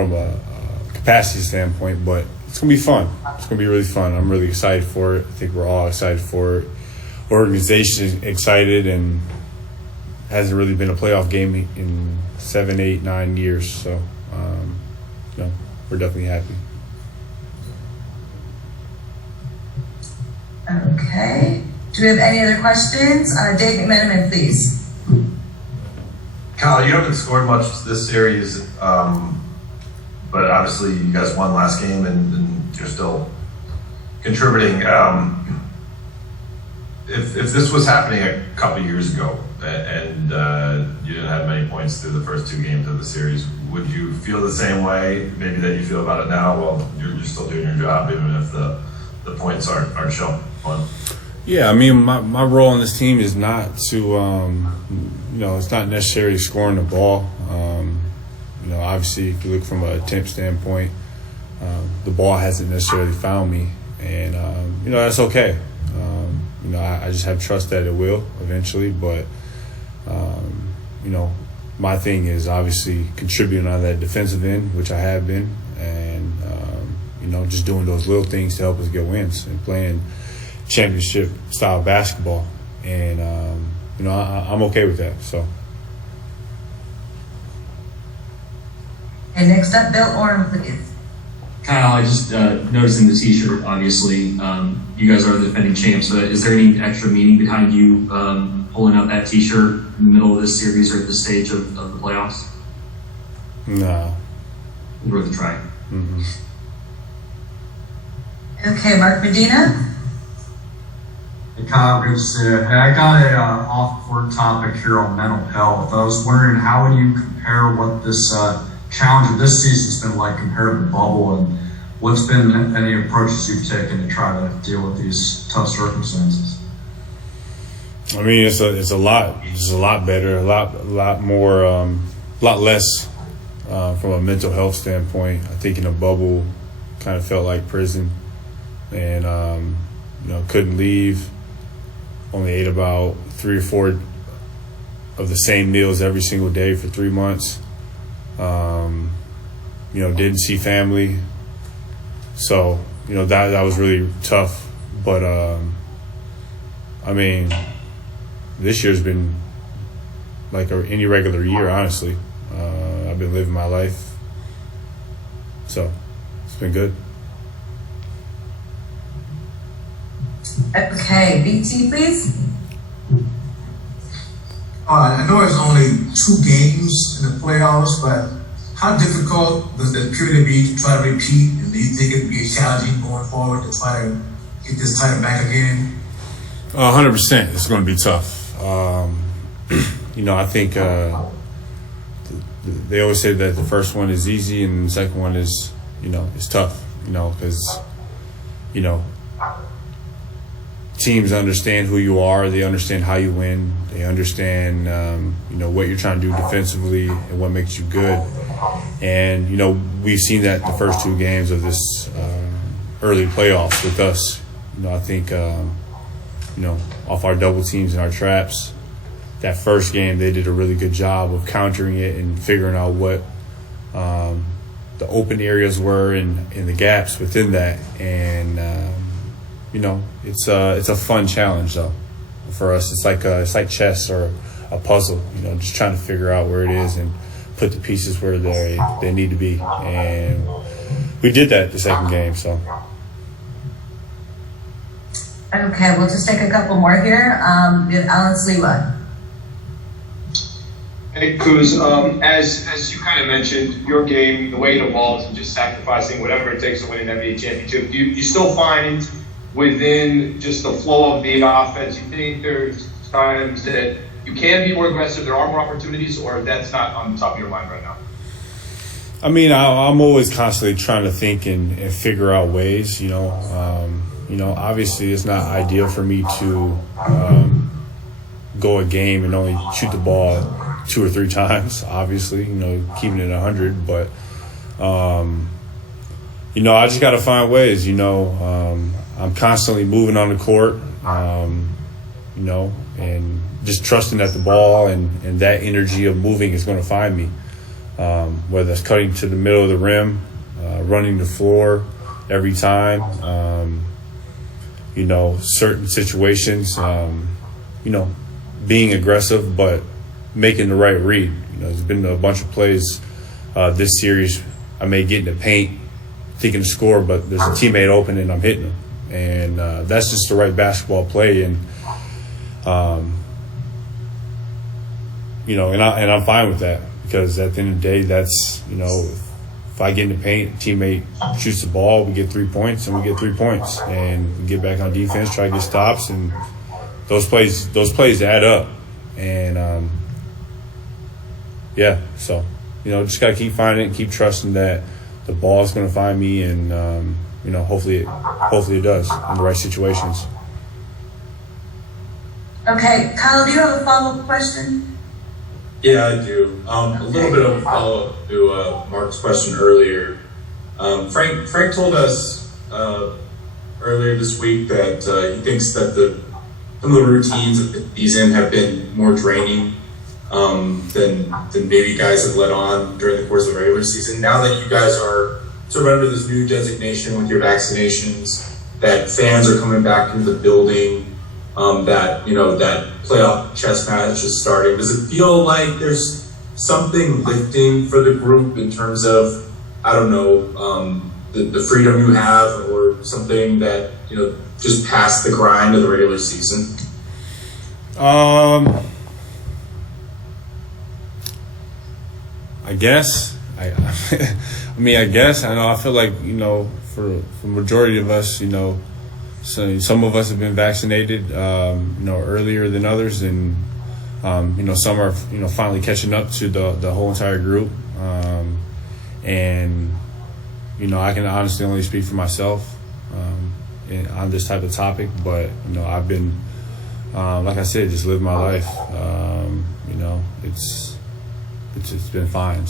from a capacity standpoint, but it's going to be fun. It's going to be really fun. I'm really excited for it. I think we're all excited for it. Organization is excited, and hasn't really been a playoff game in 7, 8, 9 years. So, we're definitely happy. Okay. Do we have any other questions? Dave McMenamin, please. Kyle, you haven't scored much this series, but obviously you guys won last game and you're still contributing. If this was happening a couple years ago and you didn't have many points through the first 2 games of the series, would you feel the same way maybe that you feel about it now? Well, you're still doing your job even if the points aren't showing. Yeah, I mean, my role on this team is not to, it's not necessarily scoring the ball. Obviously, if you look from an attempt standpoint, the ball hasn't necessarily found me, and that's okay. I just have trust that it will eventually, but my thing is obviously contributing on that defensive end, which I have been, and just doing those little things to help us get wins and playing championship style basketball, and I'm okay with that. So. And next up, Bill Orm, please. Kyle, I just noticed in the T-shirt, obviously, you guys are the defending champs. But is there any extra meaning behind you pulling out that T-shirt in the middle of this series or at this stage of the playoffs? No. Worth a try. Mm-hmm. Okay, Mark Medina. Hey Kyle, good to see you. Hey, I got a off-court topic here on mental health. I was wondering, how would you compare what this challenge of this season's been like compared to the bubble, and what's been any approaches you've taken to try to deal with these tough circumstances? I mean, it's a lot better, a lot more, a lot less from a mental health standpoint. I think in a bubble, kind of felt like prison, and couldn't leave. Only ate about 3 or 4 of the same meals every single day for 3 months. Didn't see family. So, that was really tough. But, this year's been like any regular year, honestly. I've been living my life. So, it's been good. Okay, BT, please. I know it's only 2 games in the playoffs, but how difficult does the period be to try to repeat? And do you think it would be challenging going forward to try to get this title back again? 100%. It's going to be tough. I think they always say that the first one is easy and the second one is, is tough, because, teams understand who you are. They understand how you win. They understand, what you're trying to do defensively and what makes you good. And, we've seen that the first 2 games of this early playoffs with us. I think, off our double teams and our traps, that first game they did a really good job of countering it and figuring out what the open areas were and the gaps within that. And, it's a fun challenge though for us. It's like chess or a puzzle. Just trying to figure out where it is and put the pieces where they need to be. And we did that the second game. So. Okay, we'll just take a couple more here. We have Alan Sliwa. Hey, Kuz, as you kind of mentioned, your game, the way it evolves and just sacrificing whatever it takes to win an NBA championship, do you still find within just the flow of the offense, you think there's times that you can be more aggressive, there are more opportunities, or that's not on the top of your mind right now? I mean, I'm always constantly trying to think and figure out ways, obviously it's not ideal for me to go a game and only shoot the ball 2 or 3 times, obviously, keeping it 100. But, I just got to find ways, I'm constantly moving on the court, and just trusting that the ball and that energy of moving is going to find me. whether that's cutting to the middle of the rim, running the floor every time, certain situations, being aggressive but making the right read. There's been a bunch of plays this series I may get in the paint thinking to score, but there's a teammate open and I'm hitting them. And that's just the right basketball play. And, and I'm fine with that, because at the end of the day, that's, if I get in the paint, teammate shoots the ball, we get 3 points, and we get 3 points. And we get back on defense, try to get stops, and those plays add up. And, so, just got to keep finding it and keep trusting that the ball is going to find me, and, hopefully it does in the right situations. Okay, Kyle, do you have a follow-up question? Yeah, I do. A little bit of a follow-up to Mark's question earlier. Frank told us earlier this week that he thinks that some of the routines that he's in have been more draining than maybe guys have let on during the course of the regular season. Now that you guys are sort of under this new designation with your vaccinations, that fans are coming back into the building, that playoff chess match is starting, does it feel like there's something lifting for the group in terms of, the freedom you have, or something that, just past the grind of the regular season? I guess. I guess. I know. I feel like, for the majority of us, so some of us have been vaccinated, earlier than others, and some are, finally catching up to the whole entire group. And I can honestly only speak for myself on this type of topic, but I've been, like I said, just living my life. It's been fine. So.